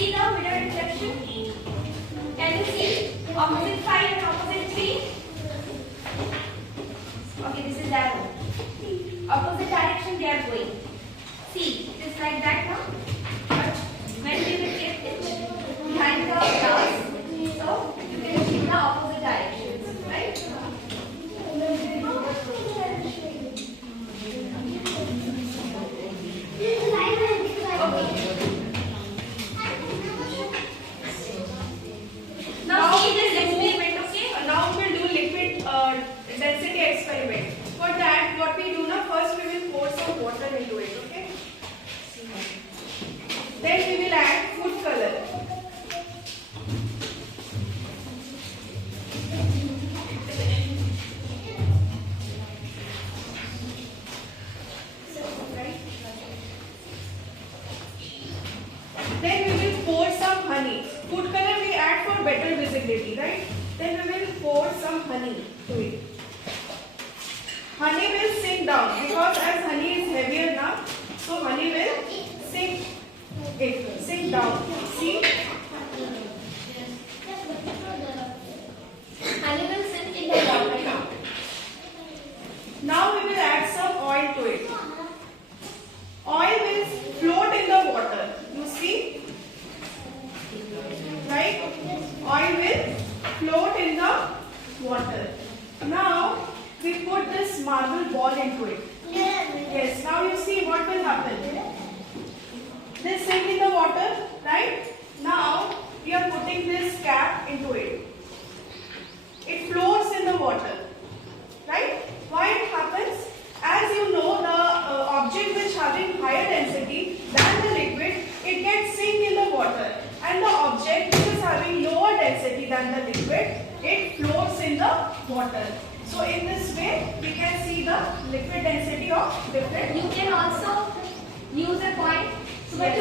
see the mirror reflection? Can you see opposite 5 and opposite 3? Okay, this is arrow. Opposite direction they are going. See, it is like that now. But when we will keep it behind the glass, so you can see the opposite directions, right? Now see this experiment, okay? Now we will do liquid density experiment. For that, what we do now, first we will pour some water into it, okay? Then we will add food color. Then we will pour some honey. Food color we add for better visibility, right? Then we will pour some honey to it. Honey will sink down because as honey is heavier now, so honey will sink down. See? Honey will sink in the water now. Now we will add some oil to it. Oil will float in the water. You see? Right? Oil will float in the water. Now we put this marble ball into it. Yes. Now you see what will happen. This sink in the water, right? Now we are putting this cap into it. It floats in the water, right? Why it happens? As you know, the object which having higher density than the liquid, it gets sink in the water, and the object which is having lower density than the liquid, it floats in the water. So in this way, we can see the liquid density of different. You can also use a coin. So when